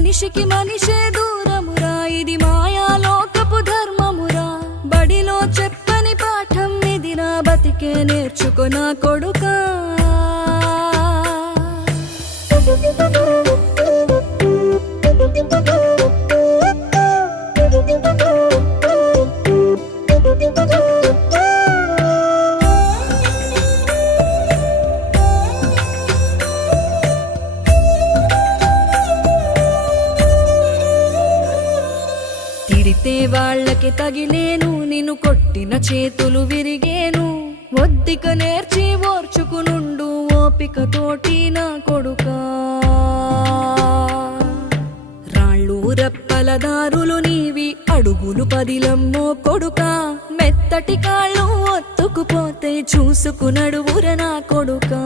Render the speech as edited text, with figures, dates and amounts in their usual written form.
మనిషికి మనిషే దూరమురా, ఇది మాయాలోకపు ధర్మమురా. బడిలో చెప్పని పాఠం ఇది, నా బతికే నేర్చుకో నా కొడుకా. తిడితే వాళ్ళకి తగిలేను, నిన్ను కొట్టిన చేతులు విరిగేను. ఒద్దిక నేర్చి ఓర్చుకునుండు ఓపికతోటి నా కొడుకా. రాళ్ళు రెప్పల దారులు నీవి, అడుగులు పదిలమ్మో కొడుకా. మెత్తటి కాళ్ళు ఒత్తుకుపోతే చూసుకునడువుర నా కొడుకా.